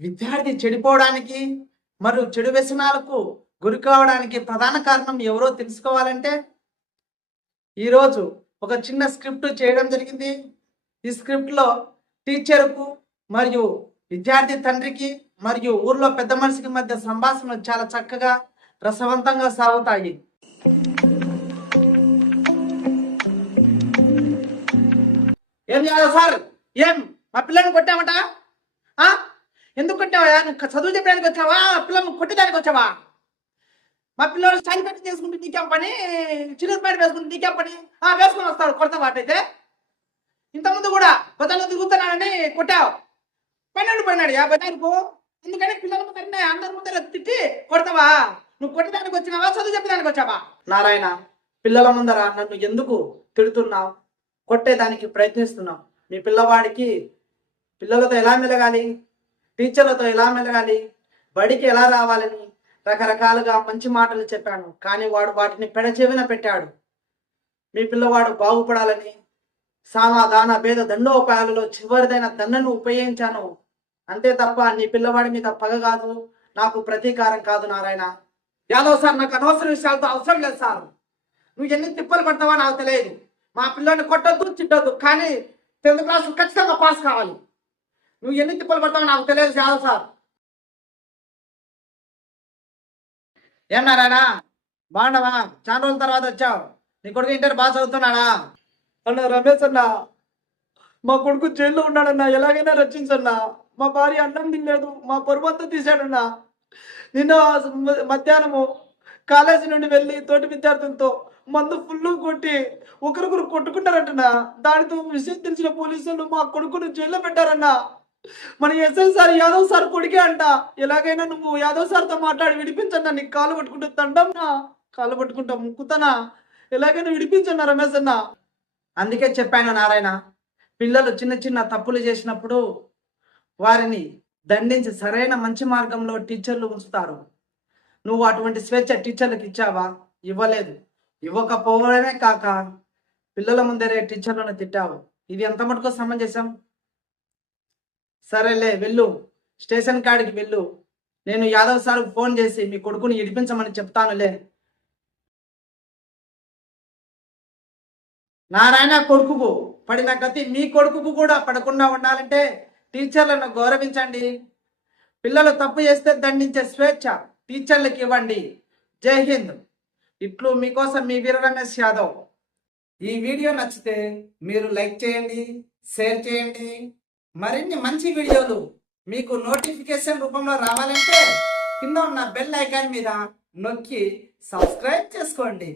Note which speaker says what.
Speaker 1: విద్యార్థి చెడిపోవడానికి మరియు చెడు వ్యసనాలకు గురి కావడానికి ప్రధాన కారణం ఎవరో తెలుసుకోవాలంటే ఈరోజు ఒక చిన్న స్క్రిప్ట్ చేయడం జరిగింది. ఈ స్క్రిప్ట్లో టీచర్కు మరియు విద్యార్థి తండ్రికి మరియు ఊర్లో పెద్ద మనిషికి మధ్య సంభాషణలు చాలా చక్కగా రసవంతంగా సాగుతాయి. ఏం చేయాలి సార్? ఏం? మా పిల్లల్ని కొట్టామట? నువ్వు చదువు చెప్పడానికి వచ్చావా? పిల్లల్ని కొట్టడానికి వచ్చావా? మా పిల్లలు స్టైల్ పెట్టి చేసుకుంటే నీకేం పని? చిన్న ప్యాంట్ వేసుకుంటే నీకేం పని? ఆ వేసుకొని వస్తాడు కొడతా వాటైతే ఇంతకుముందు కూడా గతంలో తిరుగుతున్నాడని కొట్టావు. పన్నెండు పోయినాడు యాభై తారీఖు ఎందుకని పిల్లల ముందరనే అందరి ముందర తిట్టి కొడతావా? నువ్వు కొట్టడానికి వచ్చినావా? చదువు చెప్పడానికి వచ్చావా? నారాయణ పిల్లల ముందర నన్ను ఎందుకు తిడుతున్నావు? కొట్టేదానికి ప్రయత్నిస్తున్నావు. మీ పిల్లవాడికి పిల్లలతో ఎలా మెలగాలి? టీచర్లతో ఎలా మెలగాలి? బడికి ఎలా రావాలని? రకరకాలుగా మంచి మాటలు చెప్పాను. కానీ వాడు వాటిని పెడచెవిన పెట్టాడు. మీ పిల్లవాడు బాగుపడాలని సామాధాన భేద దండోపాయాలలో చివరిదైన దండను ఉపయోగించాను. అంతే తప్ప నీ పిల్లవాడి మీద పగ కాదు నాకు ప్రతీకారం కాదు నారాయణ. యాదవ్ సార్ నాకు అనవసర విషయాలతో అవసరం లేదు సార్. నువ్వు ఎన్ని తిప్పలు పడతావో నాకు తెలియదు. మా పిల్లోని కొట్టద్దు చిట్టద్దు కానీ టెన్త్ క్లాస్ ఖచ్చితంగా పాస్ కావాలి. నువ్వు ఎన్ని తిప్పలు పడతావో నాకు తెలియదు యాదవ్ సార్. ఏం నారాయణ? బాగున్నావా? చాలా రోజుల తర్వాత వచ్చావు. నీ కొడుకు ఇంటర్ బాగా చదువుతున్నాడా? అన్న రమేష్ అన్న మా కొడుకు జైల్లో ఉన్నాడన్న ఎలాగైనా రచించన్నా మా భార్య అన్నం తినలేదు మా పరువంతా తీశాడన్నా. నిన్న మ- మధ్యాహ్నము కాలేజీ నుండి వెళ్ళి తోటి విద్యార్థులతో మందు ఫుల్ కొట్టి ఒకరికొకరు కొట్టుకుంటారంటనా దానితో విషయం తెలిసిన పోలీసులు మా కొడుకును జైల్లో పెట్టారన్నా. మన ఎస్ఐ సార్ యాదవ్ సార్ కొడుకే అంట. ఎలాగైనా నువ్వు యాదవ్ సార్తో మాట్లాడి విడిపించన్నా నీకు కాలు పట్టుకుంటే తండంనా కాలు పట్టుకుంటా ముక్కుతానా. ఎలాగైనా విడిపించన్నా రమేష్ అన్న. అందుకే చెప్పాను నారాయణ పిల్లలు చిన్న చిన్న తప్పులు చేసినప్పుడు వారిని దండించి సరైన మంచి మార్గంలో టీచర్లు ఉంచుతారు. నువ్వు అటువంటి స్వేచ్ఛ టీచర్లకు ఇచ్చావా? ఇవ్వలేదు. ఇవ్వకపోవడమే కాక పిల్లల ముందరే టీచర్లను తిట్టావు. ఇది ఎంత మటుకు సమంజసం? సరేలే వెళ్ళు. స్టేషన్ కాడికి వెళ్ళు. నేను యాదవ్ సార్ ఫోన్ చేసి మీ కొడుకుని ఇడిపించమని చెప్తానులే. నారాయణ కొడుకుకు పడిన గతి మీ కొడుకుకు కూడా పడకుండా ఉండాలంటే టీచర్లను గౌరవించండి. పిల్లలు తప్పు చేస్తే దండించే స్వేచ్ఛ టీచర్లకు ఇవ్వండి. జై హింద్. ఇట్లు మీకోసం మీ వీర రమేష్ యాదవ్. ఈ వీడియో నచ్చితే మీరు లైక్ చేయండి షేర్ చేయండి. మరిన్ని మంచి వీడియోలు మీకు నోటిఫికేషన్ రూపంలో రావాలంటే కింద ఉన్న బెల్ ఐకాన్ మీద నొక్కి సబ్స్క్రైబ్ చేసుకోండి.